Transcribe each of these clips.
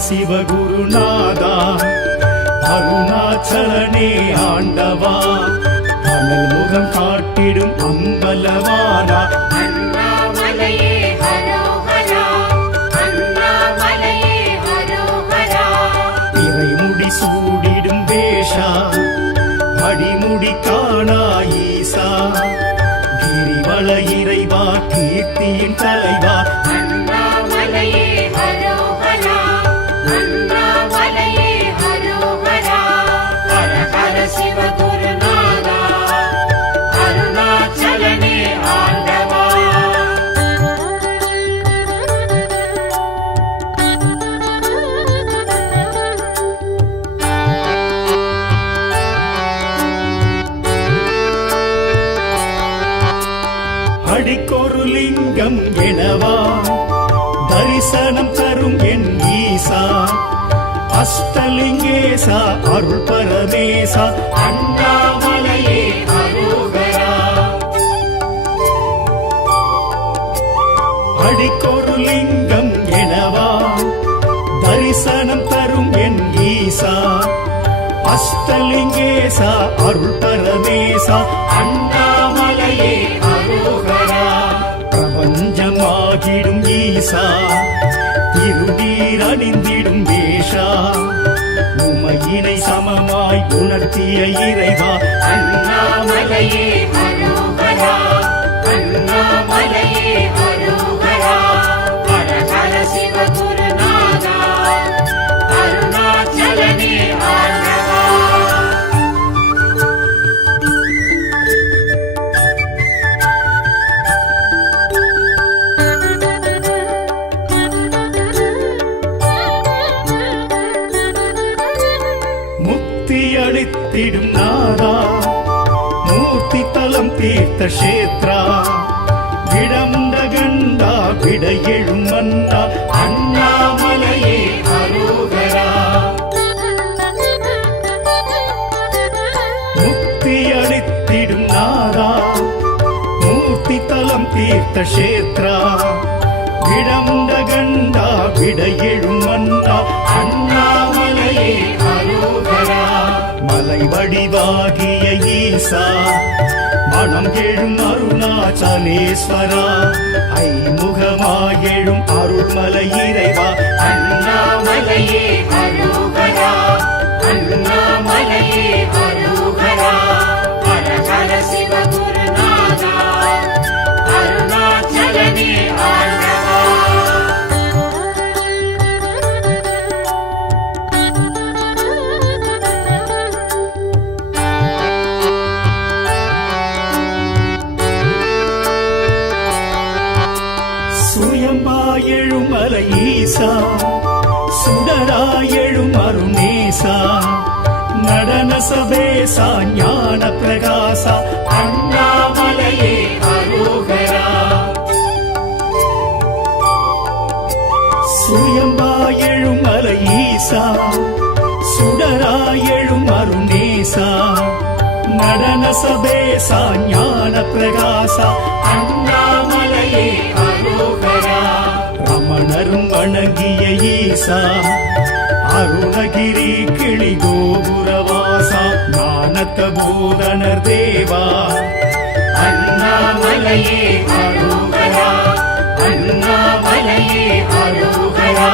சிவகுருநாதா அருணாச்சலனே ஆண்டவா அனல் முகம் காட்டிடும் அம்பலவானா அண்ணாமலையே ஹரோஹரா அண்ணாமலையே ஹரோஹரா இறைமுடி சூடிடும் வேஷா அடிமுடி காணா ஈசா கிரிவல இறைவா கீர்த்தியின் தலைவா அண்ணாமலையே ஹரோஹரா அண்ணாமலையே ஹரோஹரா ஹர ஹர சிவகுருநாதா அருணாச்சலனே ஆண்டவா அடிக்கொரு லிங்கம் எனவா தரிசனம் தரும் என் ஈசா அஷ்டலிங்கேசா அருள் பரமேசா அண்ணாமலையே ஹரோஹரா அடிக்கொரு லிங்கம் எனவா தரிசனம் தரும் என் ஈசா அஷ்டலிங்கேசா அருள் பரமேசா அண்ணாமலையே ஹரோஹரா பிரபஞ்சமாகிடும் ஈசா திருநீர் அணிந்திடும் வேஷா உமையினை சமமாய் உணர்த்திய இறைவா அண்ணாமலையே ஹரோஹரா அண்ணாமலையே ஹரோஹரா ஹர ஹர சிவகுருநாதா அருணாச்சலனே ஆண்டவா முக்தி அளித்திடும் நாதா மூர்த்தி தலம் தீர்த்த கஷேத்ரா விடமுண்ட கண்டா விட எழும் மன்னா அண்ணாமலையே ஹரோஹரா முக்தி அளித்திடும் நாதா மூர்த்தி தலம் தீர்த்த கஷேத்ரா விடமுண்ட கண்டா விட எழும் மன்னா அண்ணாமலையே ஹரோஹரா மலை வடிவாகிய ஈசா மனம் எழும் அருணாச்சலேஸ்வரா ஐமுகமாயெழும் அருள்மலை இறைவா அண்ணாமலையே ஹரோஹரா அண்ணாமலையே ஹரோஹரா ஹர ஹர சிவகுருநாதா அருணாச்சலனே ஆண்டவா சுயம்பாயெழும் மலை ஈசா சுடராயெழும் அருணேசா நடன சபேசா ஞான பிரகாசா அண்ணாமலையே ஹரோஹரா சுயம்பாயெழும் மலை ஈசா சுடராயெழும் அருணேசா நடன சபேசா ஞான பிரகாசா அண்ணாமலையே ஹரோஹரா ரமணரும் வணங்கிய ஈசா அருணகிரி கிளி கோபுரவாசா ஞானத்த பூரணர் தேவா அண்ணாமலையே ஹரோஹரா அண்ணாமலையே ஹரோஹரா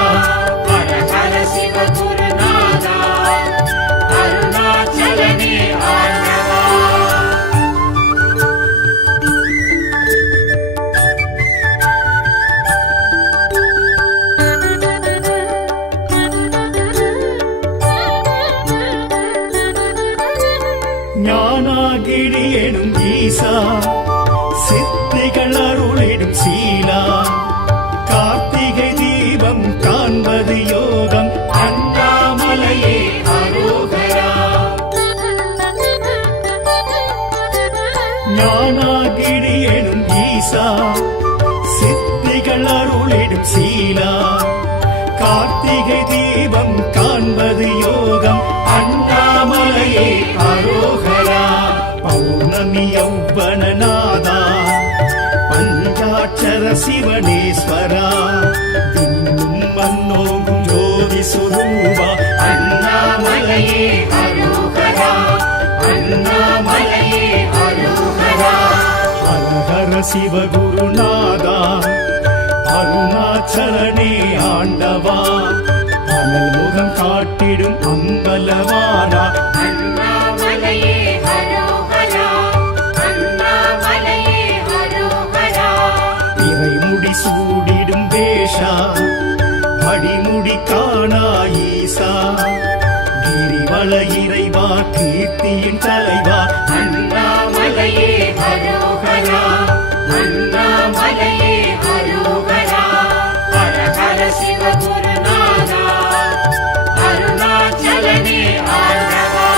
ஹர ஹர சிவகுருநாதா அருணாச்சலனே ஆண்டவா ஞானாகிரி எனும் ஈசா சித்திகள் அருளிடும் சீலா கார்த்திகை தீபம் காண்பது யோகம் அண்ணாமலையே ஹரோஹரா ஞானாகிரி எனும் ஈசா சித்திகள் அருளிடும் சீலா கார்த்திகை தீபம் காண்பது யோகம் அண்ணாமலையே ஹரோஹரா பௌர்ணமி யௌவனநாதா பஞ்சாட்சர சிவனேஸ்வரா தின்னும் மன்னோங்கும் ஜோதி சுரூபா அண்ணாமலையே அரோகரா அண்ணாமலையே அரோகரா ஹரஹர சிவகுருநாதா அருணாச்சலனே ஆண்டவா அனல் முகம் காட்டிடும் அம்பலவானா அண்ணாமலையே அரோகரா அண்ணாமலையே அரோகரா இறைமுடி சூடிடும் வேஷா அடிமுடி காணா ஈசா கிரிவல இறைவா கீர்த்தியின் தலைவா அண்ணாமலையே அரோகரா அண்ணாமலையே அரோகரா ஹர ஹர சிவகுருநாதா அருணாச்சலனே ஆண்டவா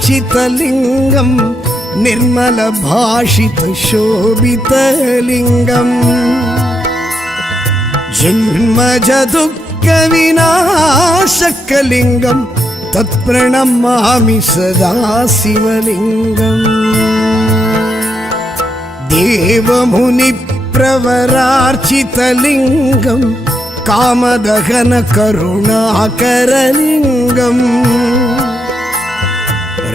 ब्रह्ममुरारिसुरार्चितलिङ्गं निर्मलभाषितशोभितलिङ्गम् जन्मजदुःखविनाशकलिङ्गं तत्प्रणमामि सदा शिवलिङ्गम् देवमुनिप्रवरार्चितलिङ्गम् कामदहन करुणाकरलिङ्गम्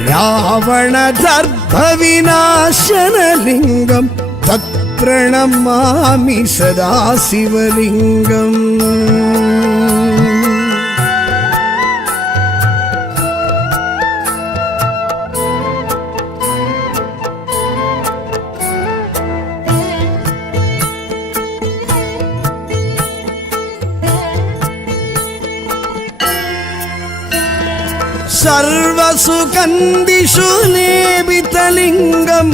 रावणदर्भविनाशनलिङ्गं तत्प्रणमामि सदा शिवलिङ्गम् सर्वसुगन्धिषु लेपितलिङ्गं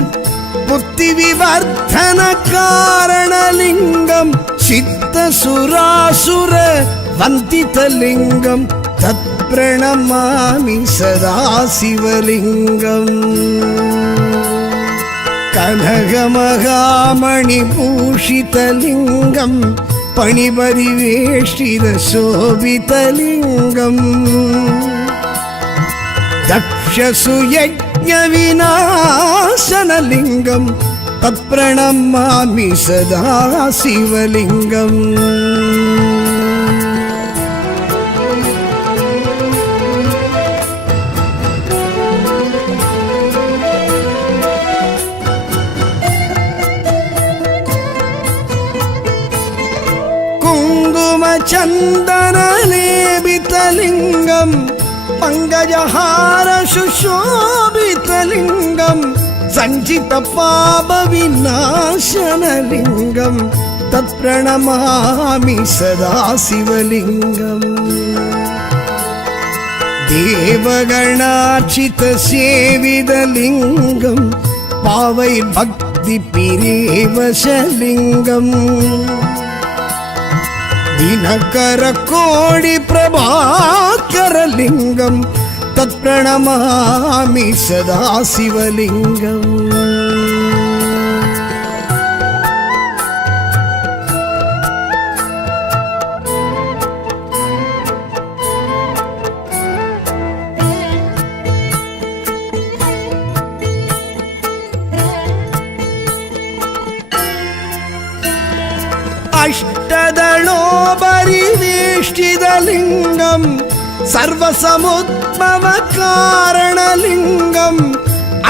बुद्धिविवर्धनकारणलिङ्गं सिद्धसुरासुरवन्दितलिङ्गं तत्प्रणमामि सदा शिवलिङ्गम् कनकमहामणिभूषितलिङ्गं पणिपरिवेष्टितशोभितलिङ्गम् दक्षसुयज्ञविनाशनलिङ्गं तत्प्रणमामि सदा शिवलिङ्गम् कुङ्कुमचन्दनलेपितलिङ्गम् पङ्कजहार सुशोभितलिङ्गं सञ्चितपापविनाशनलिङ्गं तत्प्रणमामि सदा शिवलिङ्गम् देवगणार्चितसेवितलिङ्गं पावैर्भक्तिपिरेवशलिङ्गम् दिनकरकोटिप्रभाकरलिङ्गं तत्प्रणमामि सदा शिवलिङ्गम् अष्टदलोपरिवेष्टितलिङ्गं सर्वसमुद्भवकारणलिङ्गम्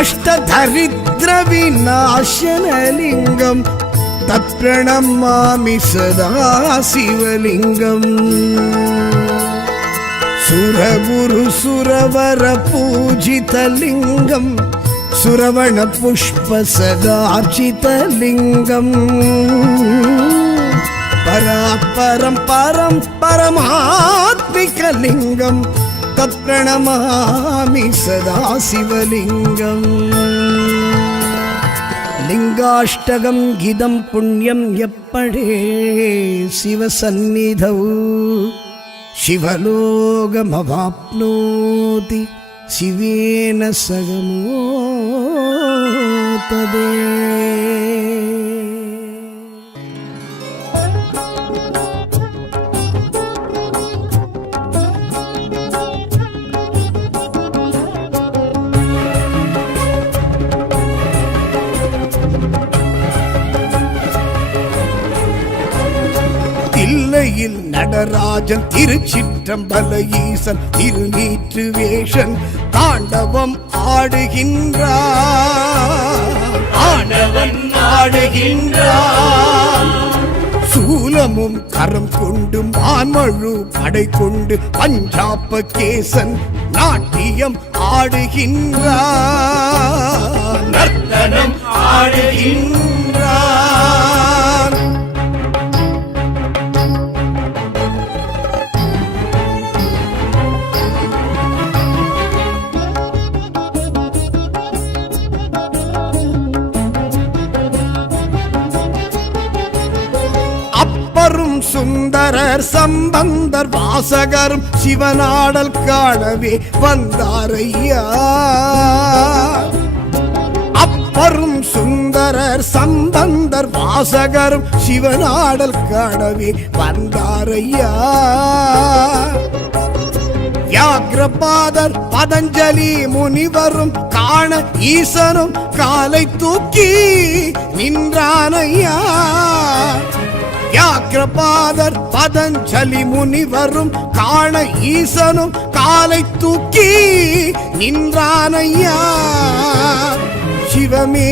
अष्टदरिद्रविनाशनलिङ्गं तत्प्रणमामि सदा शिवलिङ्गम् सुरगुरुसुरवरपूजितलिङ्गं सुरवणपुष्पसदार्चितलिङ्गम् परापरं परं परमात्मिकलिङ्गं तत्प्रणमामि सदा शिवलिङ्गम् लिङ्गाष्टकं गिदं पुण्यं यप्पडे शिवसन्निधौ शिवलोकमवाप्नोति शिवेन सह मोदते। நடராஜன் திருச்சிற்றம்பல ஈசன் திருநீற்று வேஷன் தாண்டவம் ஆடுகின்றான் ஆண்டவன் ஆடுகின்றான் சூலமும் கரம் கொண்டு மான்மழு படை கொண்டு பஞ்சாப கேசன் நாட்டியம் ஆடுகின்றான் நர்த்தனம் ஆடுகின்றான் அப்பரும் சுந்தரர் சம்பந்தர் வாசகரும் சிவனாடல் காணவே வந்தாரையா அப்பரும் சுந்தரர் சம்பந்தர் வாசகரும் சிவனாடல் காணவே வந்தாரையா வியாக்ரபாதர் பதஞ்சலி முனிவரும் காண ஈசனும் காலை தூக்கி நின்றானையா வியாக்ரபாதர் பதஞ்சலி முனிவரும் காண ஈசனும் காலை தூக்கி நின்றானையா சிவமே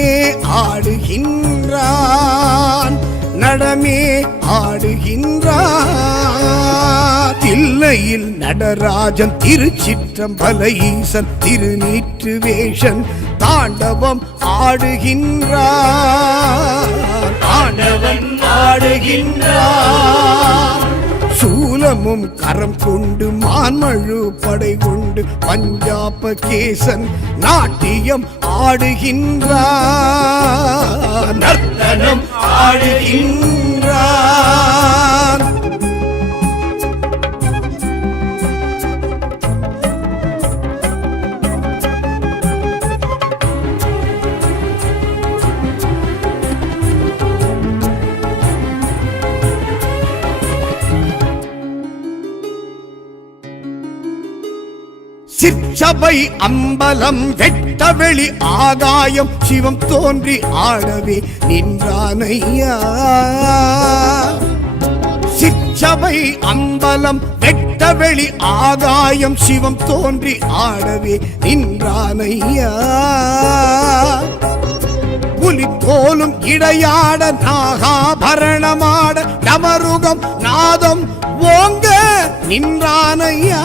ஆடுகின்றான் நடமே ஆடுகின்றான் தில்லையில் நடராஜன் திருச்சிற்றம்பல ஈசன் திருநீற்று வேஷன் தாண்டவம் ஆடுகின்றான் ஆண்டவன் ஆடுகின்றான் சூலமும் கரம் கொண்டு மான்மழு படை கொண்டு பஞ்சாப கேசன் நாட்டியம் ஆடுகின்றான் நர்த்தனம் ஆடுகின்றான் சிற்சபை அம்பலம் வெட்டவெளி ஆகாயம் சிவம் தோன்றி ஆடவே நின்றானையா சிற்சபை அம்பலம் வெட்டவெளி ஆகாயம் சிவம் தோன்றி ஆடவே நின்றானையா புலி போலும் இடையாட நாகாபரணமாட டமருகம் நாதம் ஓங்க நின்றானையா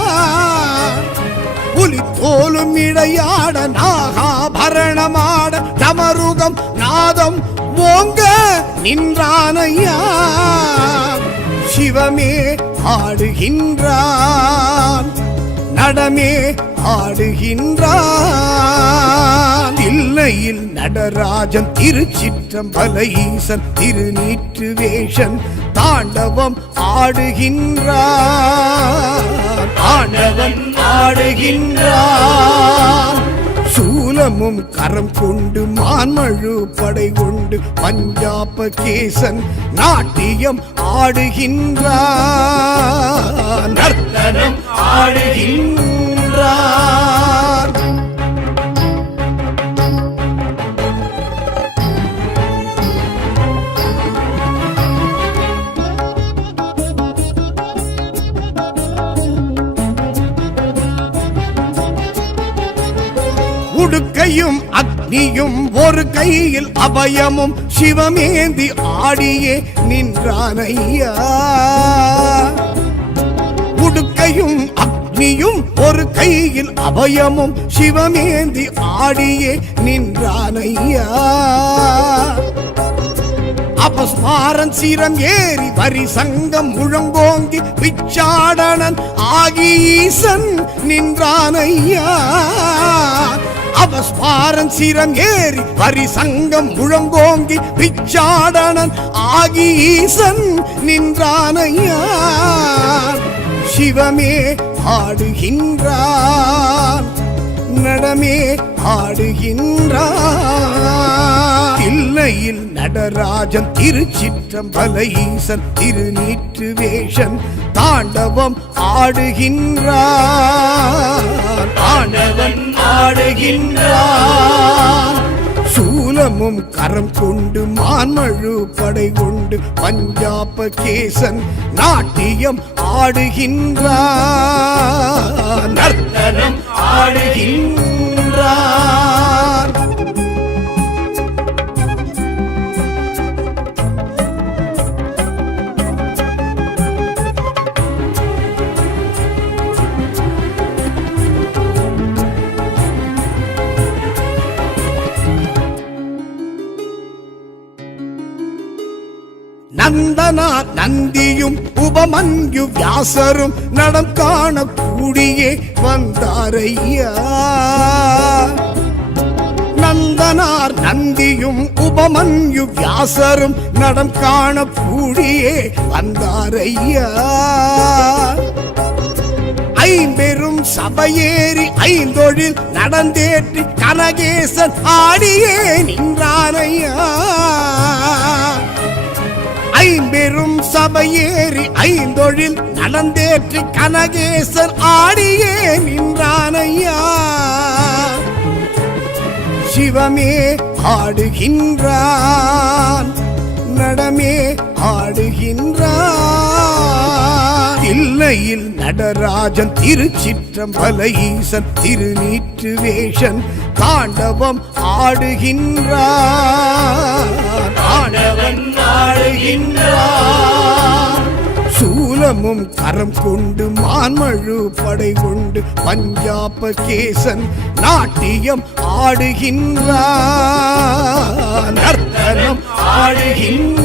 புலி தோலும் இடையாட நாகாபரணமாட டமருகம் நாதம் ஓங்க நின்றானையா சிவமே ஆடுகின்றான் நடமே ஆடுகின்றான் தில்லையில் நடராஜன் திருச்சிற்றம்பல ஈசன் திருநீற்று வேஷன் தாண்டவம் ஆடுகின்றான் ஆண்டவன் ஆடுகின்றான் சூலமும் கரம் கொண்டு மான்மழு படை கொண்டு பஞ்சாப கேசன் நாட்டியம் ஆடுகின்றான் நர்த்தனம் ஆடுகின்றான் உடுக்கையும் அக்னியும் ஒரு கையில் அபயமும் சிவமேந்தி ஆடியே நின்றானையா உடுக்கையும் அக்னியும் ஒரு கையில் அபயமும் சிவமேந்தி ஆடியே நின்றானையா அபஸ்மாரன் சீரம் ஏறி வரி சங்கம் முழங்கோங்கி பிச்சாடனன் ஆகி ஈசன் நின்றானையா அவஸ்பாரன் சீரம் ஏறி வரி சங்கம் முழங்கோங்கி பிச்சாடனன் ஆகி ஈசன் நின்றானையா சிவமே ஆடுகின்றான் நடமே ஆடுகின்றான் தில்லையில் நடராஜன் திருச்சிற்றம்பல ஈசன் திருநீற்று வேஷன் தாண்டவம் ஆடுகின்றான் ஆண்டவன் ஆடுகின்றான் சூலமும் சூலமும் கரம் கொண்டு மான்மழு படை கொண்டு பஞ்சாப கேசன் நாட்டியம் ஆடுகின்றார், நர்த்தனம் ஆடுகின்றார். நந்தனார் நந்தியும் உபமன்யு வியாசரும் நடம் காண கூடியே வந்தாரையா. நந்தனார் நந்தியும் உபமன்யு வியாசரும் நடம் காண கூடியே வந்தாரையா. ஐம்பெரும் சபையேறி ஐந்தொழில் நடந்தேற்றி கனகேசன் ஆடியே நின்றானையா. ஐம்பெரும் சபையேறி ஐந்தொழில் நடந்தேற்றி கனகேசர் ஆடியே நின்றானையா. சிவமே ஆடுகின்றான், நடமே ஆடுகின்றான். தில்லையில் நடராஜன் திருச்சிற்றம்பல ஈசன் திருநீற்று வேஷன் தாண்டவம் ஆடுகின்றான், ஆண்டவன் ஆடுகின்றான். சூலமும் கரம் கொண்டு மான்மழு படை கொண்டு பஞ்சாப கேசன் நாட்டியம் ஆடுகின்றான், நர்த்தனம் ஆடுகின்றான்.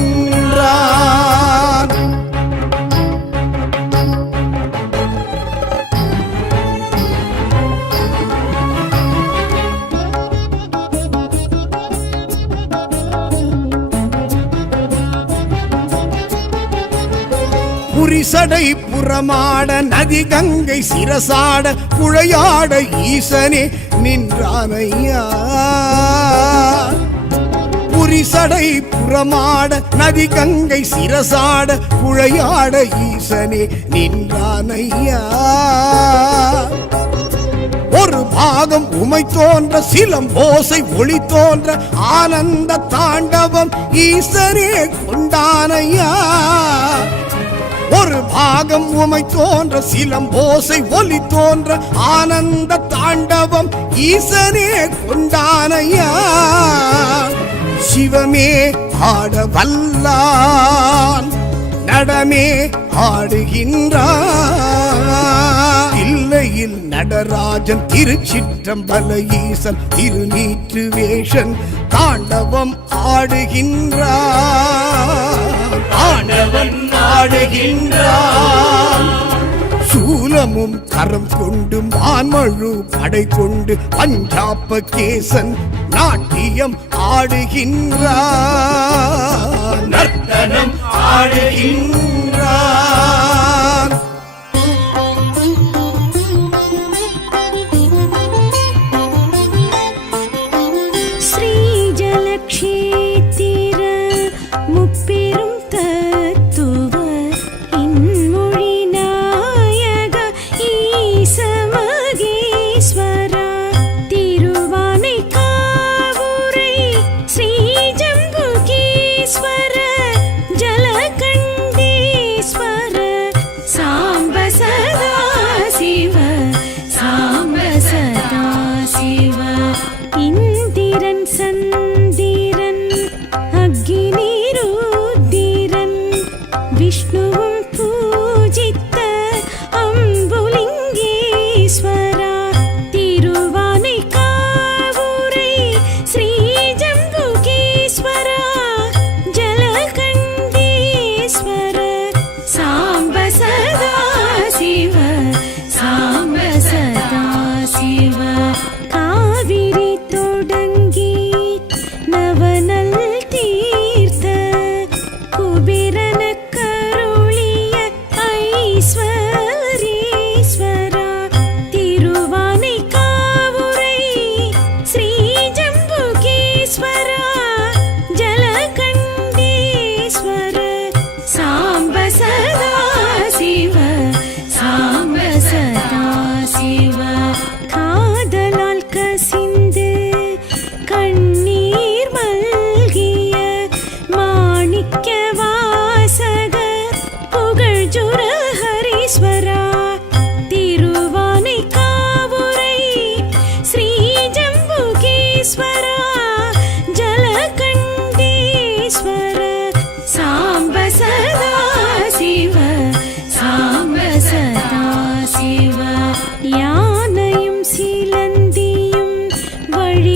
புரிசடை புறமாட நதி கங்கை சிரசாட குழையாட ஈசனே நின்றானையா. புரிசடை புறமாட நதி கங்கை சிரசாட குழையாட ஈசனே நின்றானையா. ஒரு பாகம் உமை தோன்ற சிலம்போசை ஒளி தோன்ற ஆனந்த தாண்டவம் ஈசனே கொண்டானையா. ஒரு பாகம் உமை தோன்ற சிலம்போசை ஒலி தோன்ற ஆனந்த தாண்டவம் ஈசனே கொண்டானையா. சிவமே ஆட வல்லான், நடமே ஆடுகின்றான். தில்லையில் நடராஜன் திருச்சிற்றம்பல ஈசன் திருநீற்று வேஷன் தாண்டவம் ஆடுகின்றான், ஆண்டவன் ஆடுகின்றான். சூலமும் கரம் கொண்டு மான்மழு படை கொண்டு பஞ்சாப கேசன் நாட்டியம் ஆடுகின்றான், நர்த்தனம் ஆடுகின்றான். ஸ்ரீஜலக்ஷேத்திர முப்பெரும் தத்துவ இன்மொழி நாயக ஈசமகேஸ்வரா திருவானைக்காவுரை ஸ்ரீஜம்புகேஸ்வர ஜலகண்டேஸ்வர சாம்ப சதா சிவ சாம்ப சதா சிவ இந்திரன் சந்திரன் அக்னிருத்திரன் விஷ்ணுவும் பூஜித்த அம்புலிங்கேஸ்வரா திருவானைக்காவுரை ஸ்ரீஜம்புகேஸ்வரா ஜலகண்டேஸ்வர சாம்ப சதா சிவ சாம்ப சதா சிவ காவிரி தொடங்கி நவநல் தீர்த்த குபிரன கருளிய ஐஸ்வரீஸ்வரா திருவானைக்காவுரை ஸ்ரீஜம்புகேஸ்வரா ஜலகண்டேஸ்வர சாம்ப சதா சிவ சாம்ப சதா சிவ காதலால்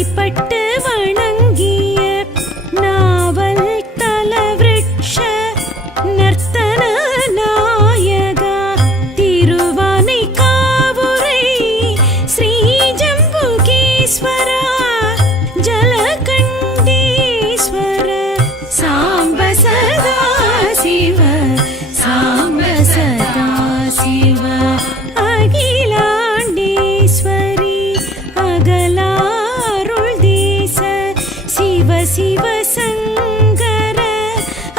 அடிபட்டு வணங்கிய நாவல் தலவிருட்ச நர்த்தன நாயகா திருவானை காவுரை ஸ்ரீ ஜம்புகேஸ்வரா ஜலகண்டீஸ்வர சாம்ப சதா சிவ சாம்ப சதா சிவ அகிலாண்டேஸ்வரி அகலாருள் தேச சிவ சிவ சங்கர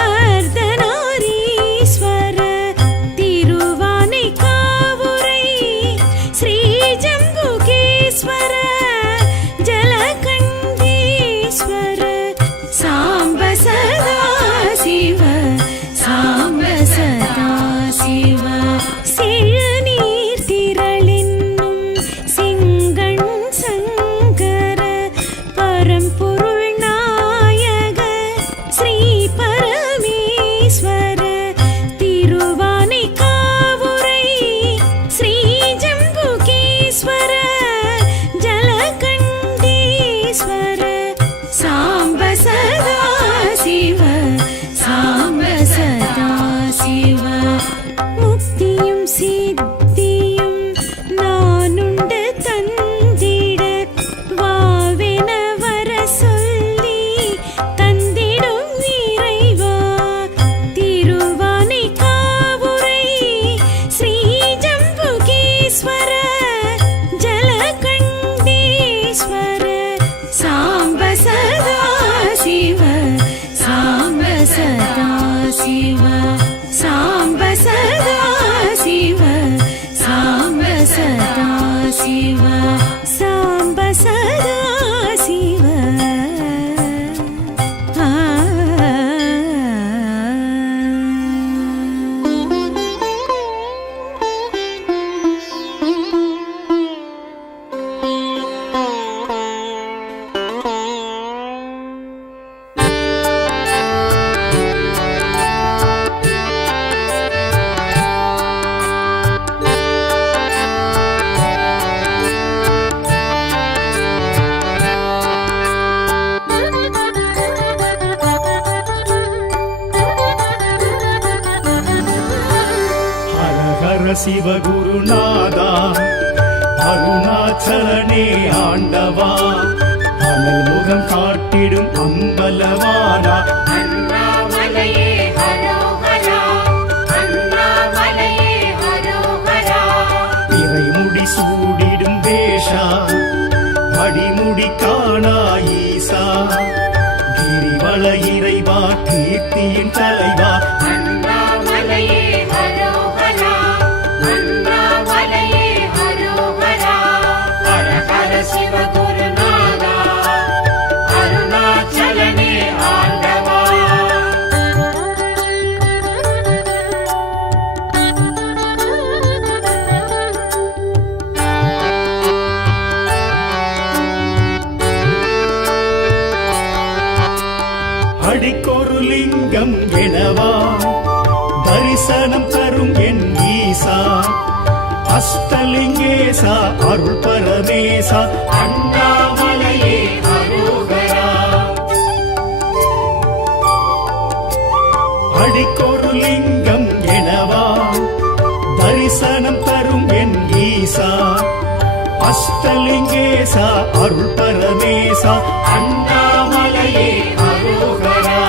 அர்த்தநாரீஸ்வர திருவானை காவுரை ஸ்ரீ ஜம்புகேஸ்வர ஜலகண்டீஸ்வர சாம்ப சதா சிவ சாம்ப சதா சிவ செழுநீர் திரளென்னும் செங்கண் சங்கர பரம்பொருள் நாயக ஸ்ரீ பரமேஸ்வர திருவானை காவுரை ஸ்ரீ ஜம்புகேஸ்வர ஜலகண்டீஸ்வர சாம்ப சதா சிவ சாம்ப சதா சிவ முக்தியும் சித்தியும் நானுண்டு தந்திட வாவென வர சொல்லி தந்திடும் இறைவா திருவானை காவுரை ஸ்ரீ ஜம்புகேஸ்வர ஜலகண்டீஸ்வர சாம்ப சதா சிவ சாம்ப சதா சிவ சாம்ப சதா சிவ சாம்ப சதா சிவ சாம்ப சதா சிவ ஹர ஹர சிவகுருநாதா அருணாச்சலனே ஆண்டவா அனல் முகம் காட்டிடும் அம்பலவானா அண்ணாமலையே ஹரோஹரா அண்ணாமலையே ஹரோஹரா இறைமுடி சூடிடும் வேஷா அடிமுடி காணா ஈசா கிரிவல இறைவா கீர்த்தியின் தலைவா அண்ணாமலையே ஹரோஹரா அண்ணாமலையே ஹரோஹரா ஹர ஹர சிவகுருநாதா அருணாச்சலனே ஆண்டவா அடிக்கொரு லிங்கம் எனவா தரிசனம் தரும் என் ஈசா அஷ்டலிங்கேசா அருள் பரமேசா அண்ணாமலையே ஹரோஹரா அடிக்கொரு லிங்கம் எனவா தரிசனம் தரும் என் ஈசா அஷ்டலிங்கேசா அருள் பரமேசா அண்ணாமலையே ஹரோஹரா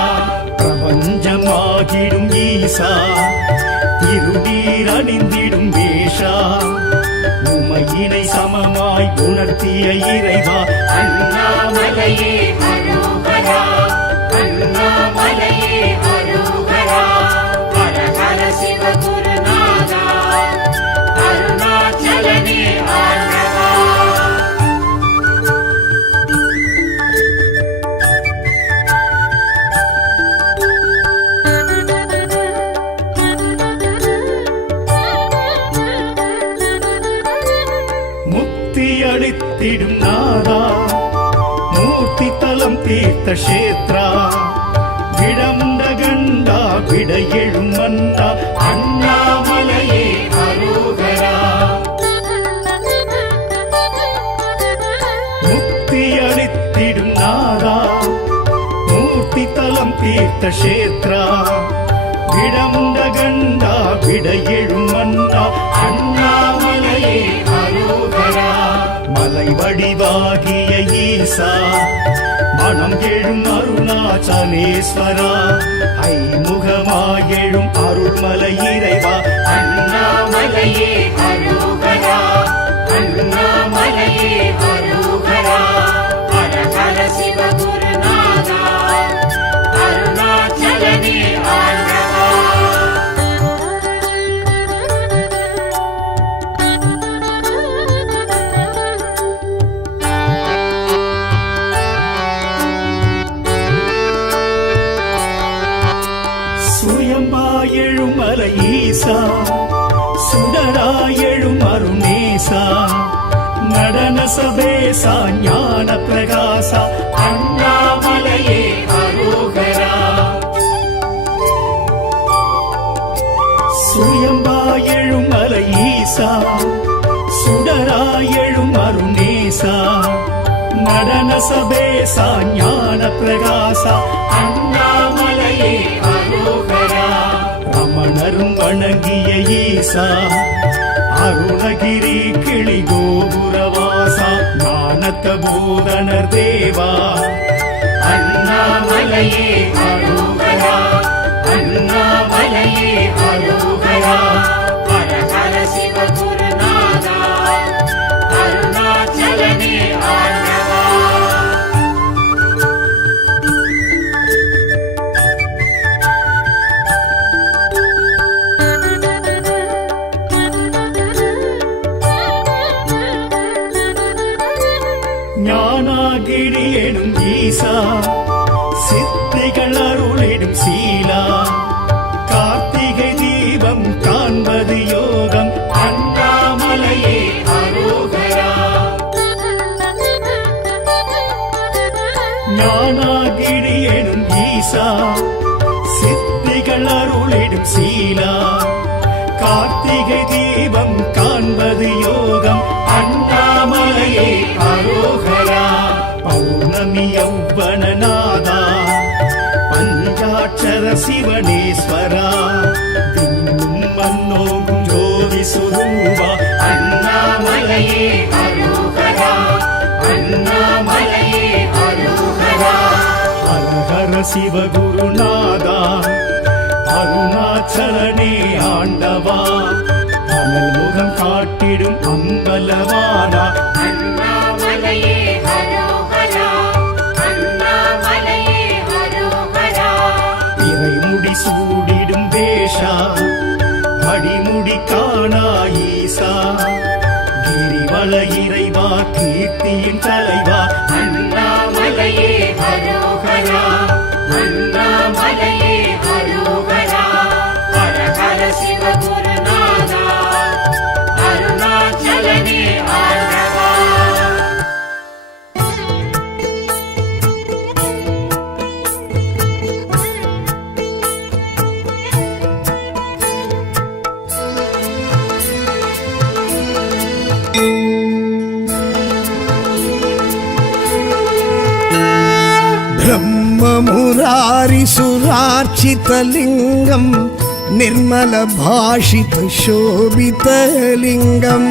பிரபஞ்சமாகிடும் ஈசா திருநீர் அணிந்திடும் வேஷா உமையினை சமமாய் உணர்த்திய இறைவா அண்ணாமலையே ஹரோஹரா அண்ணாமலையே ஹரோஹரா ஹர ஹர சிவகுருநாதா அருணாச்சலனே ஆண்டவா முக்தி அளித்திடும் நாதா மூர்த்தி தலம் தீர்த்த கஷேத்ரா விடமுண்ட கண்டா விட எழும் மன்னா அண்ணாமலையே ஹரோஹரா முக்தி அளித்த அளித்திடும் நாதா மூர்த்தி தலம் தீர்த்த கஷேத்ரா விடமுண்ட கண்டா விடையெழும் மன்னா அண்ணாமலையே அரோகரா மலை வடிவாகிய ஈசா மனம் எழும் அருணாச்சலேஸ்வரா ஐமுகமாயெழும் அருள்மலை இறைவா அண்ணாமலையே அரோகரா அண்ணாமலையே அரோகரா ஹர ஹர சிவ குருநாதா அருணாச்சலனே ஆண்டவா சுயம்பாயெழும் மலை ஈசா சுடராயெழும் அருணேசா நடன சபேசா ஞான பிரகாசா அண்ணாமலையே அரோகரா சுயம்பாயெழும் மலை ஈசா சுடராயெழும் அருணேசா நடன சபேசா ஞான பிரகாசா அண்ணாமலையே அரோகரா ரமணரும் வணங்கிய ஈசா அருணகிரி கிளி கோபுரவாசா ஞானத்த போதனர் தேவா அண்ணாமலையே அரோகரா அண்ணாமலையே அரோகரா ஹர ஹர சிவ குருநாதா அருணாச்சலனே ஆண்டவா ஞானாகிரி எனும் ஈசா சித்திகள் அருளிடும் சீலா கார்த்திகை தீபம் காண்பது யோகம் அண்ணாமலையே அரோகரா ஞானாகிரி எனும் ஈசா சித்திகள் அருளிடும் சீலா கார்த்திகை தீபம் காண்பது யோகம் அண்ணாமலையே அரோகரா பௌர்ணமி யௌவனநாதா பஞ்சாட்சர சிவனேஸ்வரா தின்னும் மன்னோகும் ஜோதி சுரூபா அண்ணாமலையே அரோகரா அண்ணாமலையே அரோகரா ஹர ஹர சிவகுருநாதா அருணாச்சலனே ஆண்டவா அனல் முகம் காட்டிடும் அம்பலவானா அண்ணாமலையே அரோகரா அண்ணாமலையே அரோகரா இறைமுடி சூடிடும் வேஷா அடிமுடி காணா ஈசா கிரிவல இறைவா கீர்த்தியின் தலைவா அண்ணாமலையே அரோகரா அண்ணாமலையே அரோகரா ஹர ஹர சிவ குருநாதா அருணாச்சலனே ஆண்டவா ब्रह्ममुरारिसुरार्चितलिङ्गम् निर्मलभाषितशोभितलिङ्गम्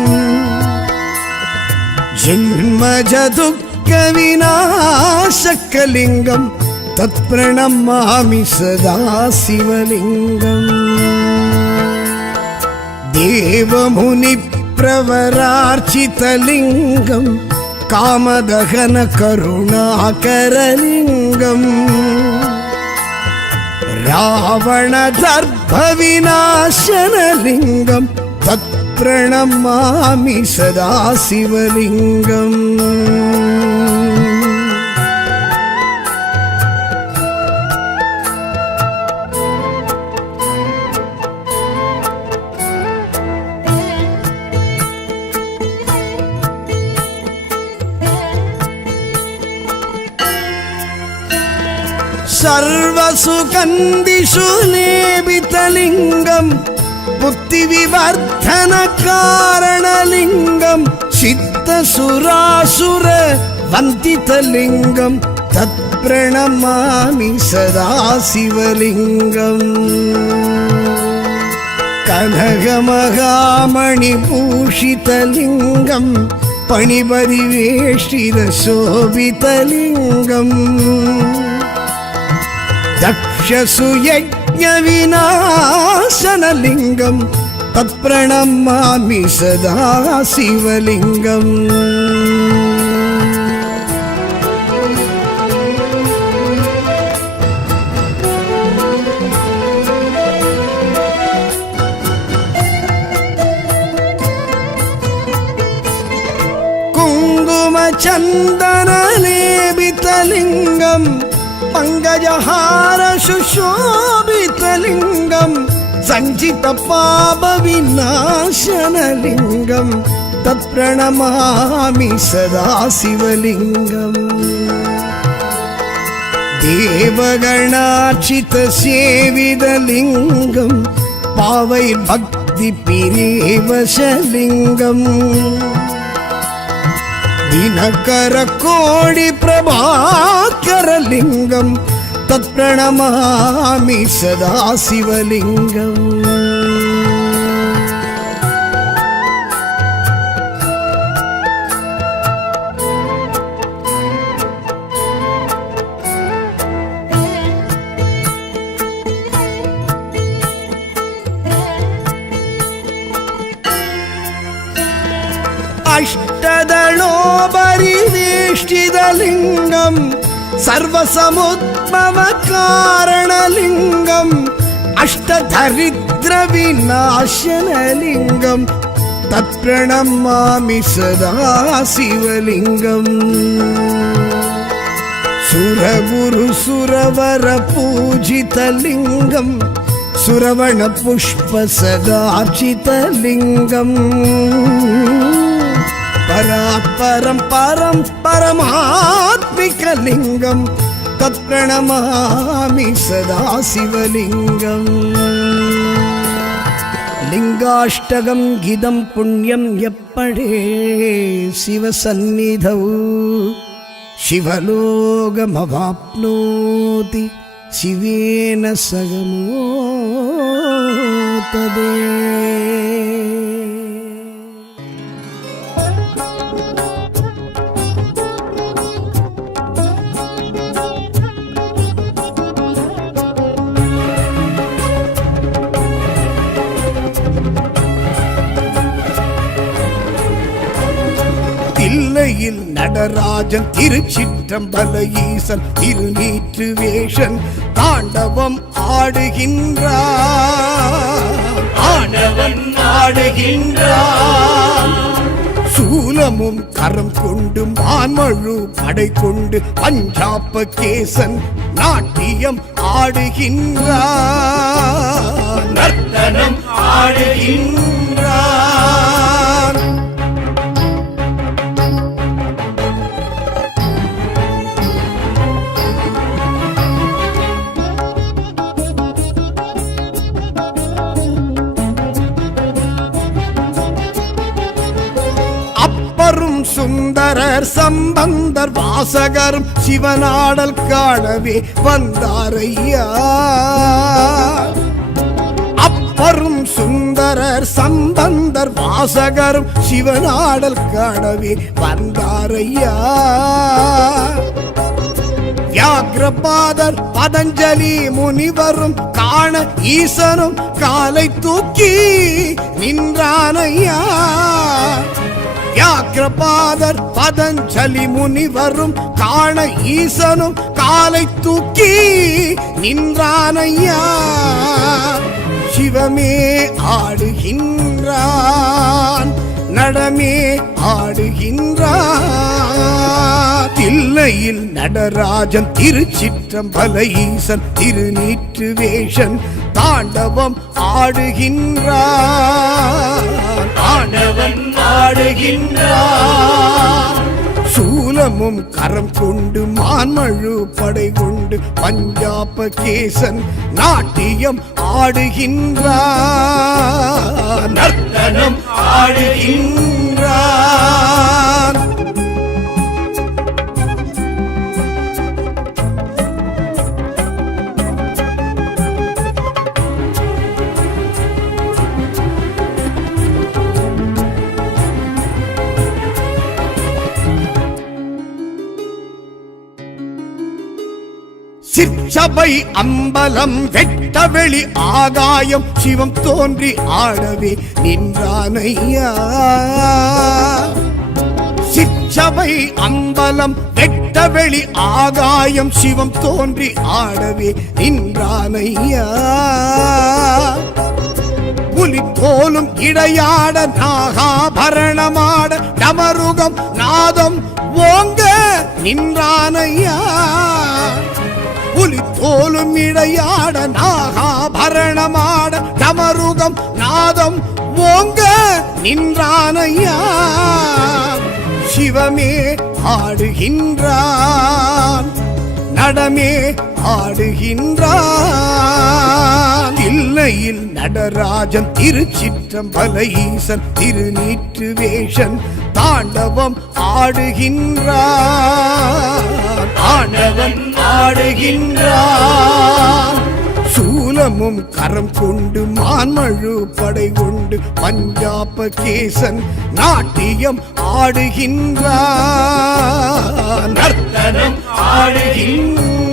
जन्मजदुःखविनाशकलिङ्गम् तत्प्रणमामि सदा शिवलिङ्गम् देवमुनिप्रवरार्चितलिङ्गम् कामदहन करुणाकरलिङ्गम् रावणदर्भविनाशनलिङ्गम् तत्प्रणमामि सदा शिवलिङ्गम् सर्वसुगन्धिषु लेपितलिङ्गम् बुद्धिविवर्धनकारणलिङ्गम् सिद्धसुरासुर वन्दितलिङ्गं तत्प्रणमामि सदा शिवलिङ्गम् कनकमहामणिभूषितलिङ्गं पणिपरिवेष्टितशोभितलिङ्गम् दक्षसुयज्ञविनाशनलिङ्गं तत्प्रणमामि सदा शिवलिङ्गम् कुङ्कुमचन्दनलेपितलिङ्गं पङ्कजहारशुशोभितलिङ्गं सञ्चितपापविनाशनलिङ्गं तत्प्रणमामि सदा शिवलिङ्गम् देवगणार्चितसेवितलिङ्गं पावैर्भक्तिपिरेवशलिङ्गम् दिनकरकोटिप्रभाकरलिङ्गं तत्प्रणमामि सदा शिवलिङ्गम् अष्टदलोपरिवेष्टितलिङ्गं सर्वसमुद्भवकारणलिङ्गम् अष्टदरिद्रविनाशनलिङ्गं तत्प्रणमामि सदा शिवलिङ्गम् सुरगुरुसुरवरपूजितलिङ्गं सुरवणपुष्पसदार्चितलिङ्गम् परात्परं परं परमात्मिकलिङ्गं तत्प्रणमामि सदा शिवलिङ्गम् लिङ्गाष्टकं गिदं पुण्यं यप्पडे शिवसन्निधौ शिवलोकमवाप्नोति शिवेन सगमोतदे தில்லையில் நடராஜன் திருச்சிற்றம்பல ஈசன் திருநீற்று வேஷன் தாண்டவம் ஆடுகின்றான் சூலமும் கரம் கொண்டு மான்மழு படை கொண்டு பஞ்சாப கேசன் நாட்டியம் ஆடுகின்றான் நர்த்தனம் ஆடுகின்றான் சுந்தரர் சம்பந்தர் வாசகரும் சிவனாடல் காணவே வந்தாரையா அப்பரும் சுந்தரர் சம்பந்தர் வாசகரும் சிவனாடல் காணவே வந்தாரையா வியாக்ரபாதர் பதஞ்சலி முனிவரும் காண ஈசனும் காலை தூக்கி நின்றானையா வியாக்ரபாதர் பதஞ்சலி முனிவரும் காண ஈசனும் காலை தூக்கி நின்றானையா சிவமே ஆடுகின்றான் நடமே ஆடுகின்றான் தில்லையில் நடராஜன் திருச்சிற்றம்பல ஈசன் திருநீற்று வேஷன் தாண்டவம் ஆடுகின்றான் சூலமும் கரம் கொண்டு மான்மழு படை கொண்டு பஞ்சாப கேசன் நாட்டியம் ஆடுகின்றான் நர்த்தனம் ஆடுகின்றான் சிற்சபை அம்பலம் வெட்டவெளி ஆகாயம் சிவம் தோன்றி ஆடவே நின்றானையா. சிற்சபை அம்பலம் வெட்டவெளி ஆகாயம் சிவம் தோன்றி ஆடவே நின்றானையா. புலி போலும் இடையாட நாகாபரணமாட டமருகம் நாதம் ஓங்க நின்றானையா. புலி தோலும் இடையாட நாகாபரணமாட டமருகம் நாதம் ஓங்க நின்றானையா. சிவமே ஆடுகின்றான், நடமே ஆடுகின்றான். இல்லையில் நடராஜன் திருச்சிற்றம்பல ஈசன் திருநீற்று வேஷன் தாண்டவம் ஆடுகின்றான், ஆண்டவன் ஆடுகின்றான். சூலமும் கரம் கொண்டு மான்மழு படை கொண்டு பஞ்சாப கேசன் நாட்டியம் ஆடுகின்றான், நர்த்தனம் ஆடுகின்றான்.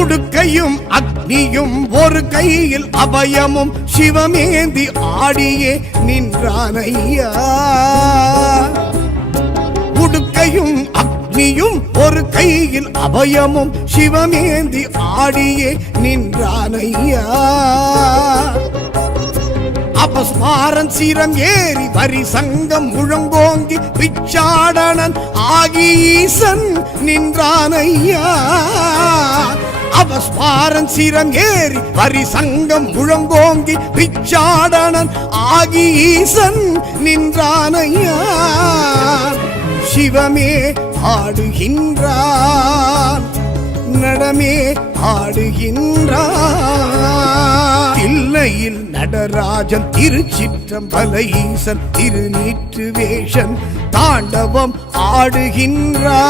உடுக்கையும் அக்னியும் ஒரு கையில் அபயமும் சிவமேந்தி ஆடியே நின்றானையா. உடுக்கையும் அக்னியும் ஒரு கையில் அபயமும் சிவமேந்தி ஆடியே நின்றானையா. அபஸ்மாரன் சிரம் ஏறி வரி சங்கம் முழங்கோங்கி பிச்சாடனன் ஆகி ஈசன் நின்றானையா. அவஸ்பாரன் சிரம் ஏறி வரி சங்கம் முழங்கோங்கி பிச்சாடனன் ஆகி ஈசன் நின்றானையா. சிவமே ஆடுகின்றான், நடமே ஆடுகின்றான். இல்லையில் நடராஜன் திருச்சிற்றம்பல ஈசன் திருநீற்று வேஷன் தாண்டவம் ஆடுகின்றான்,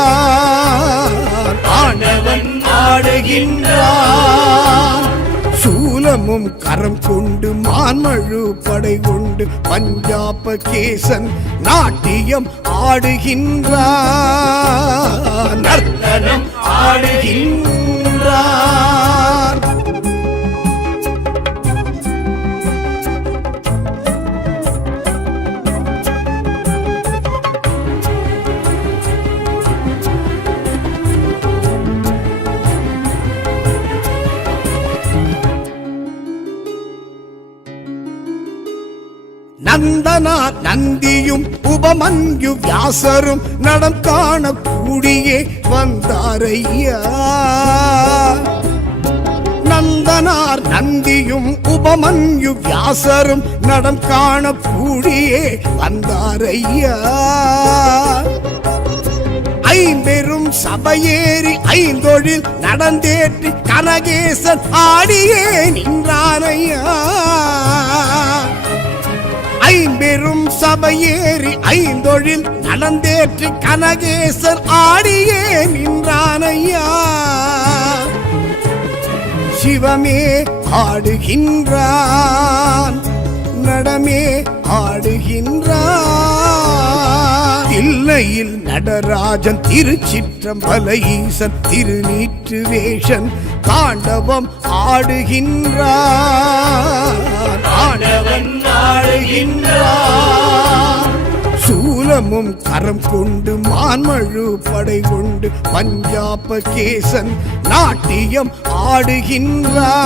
ஆண்டவன் ஆடுகின்றான். சூலமும் கரம் கொண்டு மான்மழு படை கொண்டு பஞ்சாப கேசன் நாட்டியம் ஆடுகின்றான், நர்த்தனம் ஆடுகின்றான். நந்தனா நந்தியும் உபமன்யு வியாசரும் நடம் காண கூடியே வந்தாரையா. நந்தனார் நந்தியும் உபமன்யு வியாசரும் நடம் காண கூடியே வந்தாரையா. ஐம்பெரும் சபையேறி ஐந்தொழில் நடந்தேற்றி கனகேசன் ஆடியே நின்றானையா. ஐம்பெரும் சபையேறி ஐந்தொழில் நடந்தேற்றி கனகேசர் ஆடியே நின்றானையா. சிவமே ஆடுகின்றான், நடமே ஆடுகின்றான். இல்லையில் நடராஜன் திருச்சிற்றம்பல ஈசன் திருநீற்று வேஷன் தாண்டவம் ஆடுகின்றான், ஆண்டவன் ஆடுகின்றான். சூலமும் கரம் கொண்டு மான்மழு படை கொண்டு பஞ்சாப கேசன் நாட்டியம் ஆடுகின்றான்,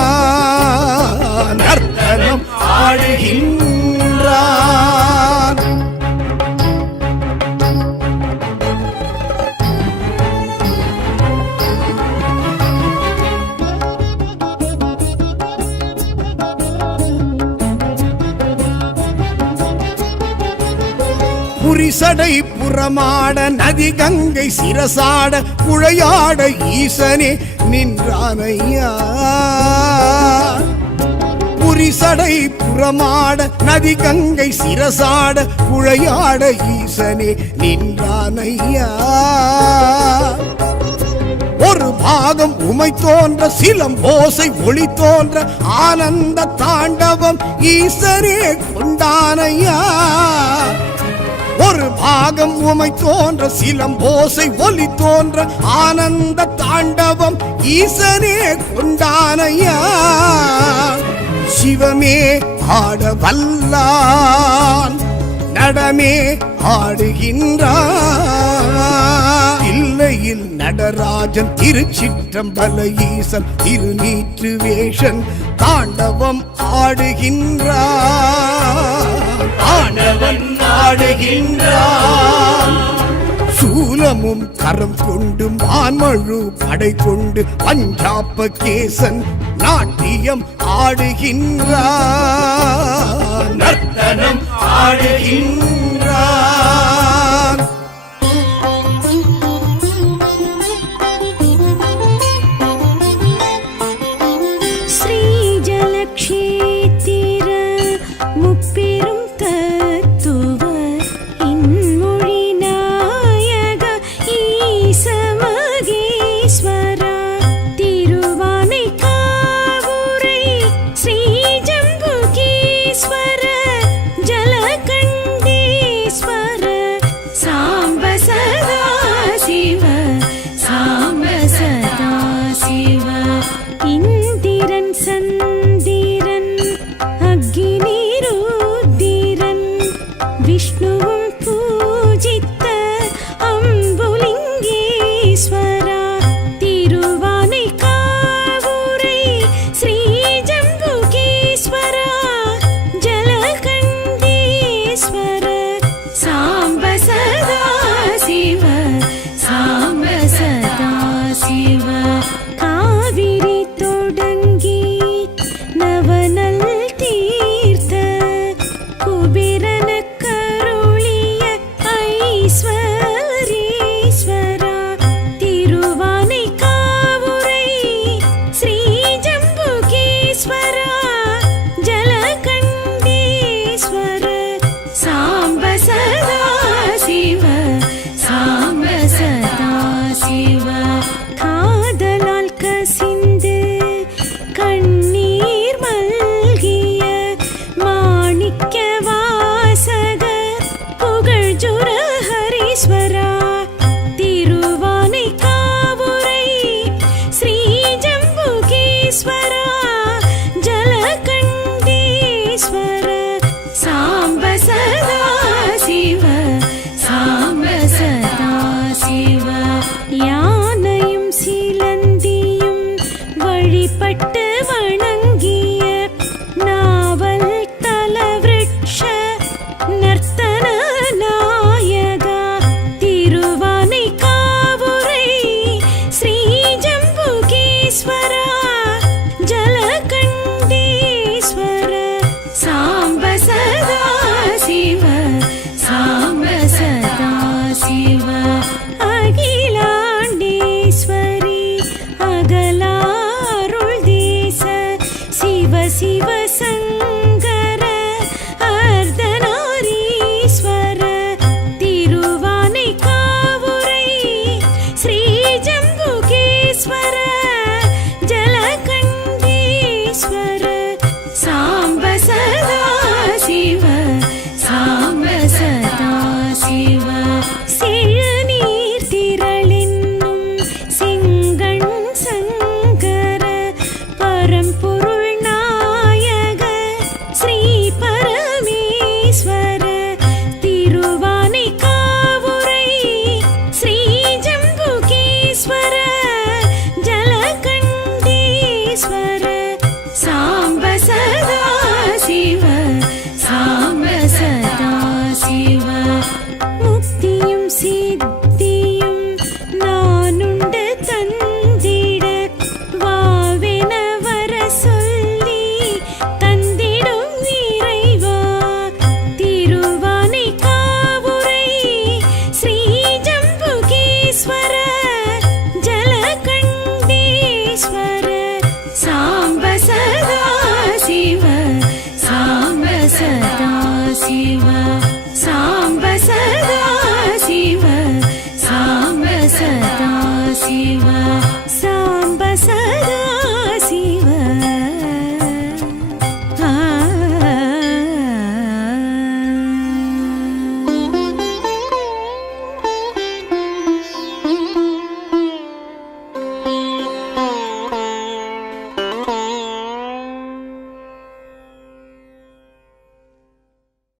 நர்த்தனம் ஆடுகின்றான். புரிசடை புறமாட நதி கங்கை சிரசாட குழையாட ஈசனே நின்றானையா. புரிசடை புறமாட நதி கங்கை சிரசாட குழையாட ஈசனே நின்றானையா. பாகம் உமை தோன்ற சிலம்போசை ஒளி தோன்ற ஆனந்த தாண்டவம் ஈசனே கொண்டானையா. ஒரு பாகம் உமை தோன்ற சிலம்போசை ஒளி தோன்ற ஆனந்த தாண்டவம் ஈசனே கொண்டானையா. சிவமே ஆட வல்லான் நடமே ஆடுகின்றான். இல்லையில் நடராஜன் திருச்சிற்றம்பல ஈசன் திருநீற்று வேஷன் தாண்டவம் ஆடுகின்றான். ஆண்டவன் ஆடுகின்றான். சூலமும் கரம் கொண்டு மான்மழு படை கொண்டு பஞ்சாப கேசன் நாட்டியம் ஆடுகின்றான். நர்த்தனம் ஆடுகின்றான். ஸ்ரீ ஜலக்ஷேத்திர முப்பெரும் தத்துவ இன்மொழி நாயக ஈச மகேஸ்வரா திருவானைக்காவுரை ஸ்ரீ ஜம்புகேஸ்வர ஜலகண்டேஸ்வர சாம்ப சதா சிவ சாம்ப சதா சிவ இந்திரன் சந்திரன் அக்னி ருத்திரன் விஷ்ணுவும் பூஜித்த அம்புலிங்கேஸ்வரா திருவானைக்காவுரை ஸ்ரீ ஜம்புகேஸ்வரா ஜலகண்டேஸ்வர சாம்ப சதா சிவ சாம்ப சதா சிவ காவிரி தொடங்கி நவநல் தீர்த்த குபேரன கருளிய ஐஸ்வரீஸ்வரா திருவானைக்காவுரை ஸ்ரீ ஜம்புகேஸ்வரா ஜலகண்டேஸ்வர சாம்ப சதா சிவ சாம்ப சதா சிவ காதலால் கசிந்து கண்ணீர் மல்கிய மாணிக்க வாசகர் புகழ்ஜுர ஹரீஸ்வரா திருவானைக்காவுரை ஸ்ரீ ஜம்புகேஸ்வரா ஜலகண்டேஸ்வர சாம்ப சதா சிவ சாம்ப சதா சிவ யானையும் சிலந்தியும் வழிபட்டு வணங்கிய நாவல் தலவிருட்ச நர்த்தன நாயகா திருவானைக்காவுரை ஸ்ரீ ஜம்புகேஸ்வரா ஜலகண்டேஸ்வர சாம்ப சதா சிவ சாம்ப சதா சிவ அகிலாண்டேஸ்வரி அகலாருள் தேச சிவ சிவ சங்கர அர்த்தநாரீஸ்வர திருவானைக்காவுரை ஸ்ரீ ஜம்புகேஸ்வர ஜலகண்டேஸ்வர சாம்ப சதா சிவ சாம்ப சதா சிவ செழுநீர் திரளென்னும் செங்கண் சங்கர பரம்பொருள் நாயக ஸ்ரீ பரமேஸ்வர திருவானைக்காவுரை ஸ்ரீ ஜம்புகேஸ்வர ஜலகண்டேஸ்வர சாம்ப சதா சிவ சாம்ப சதா சிவ முக்தியும் சித்தி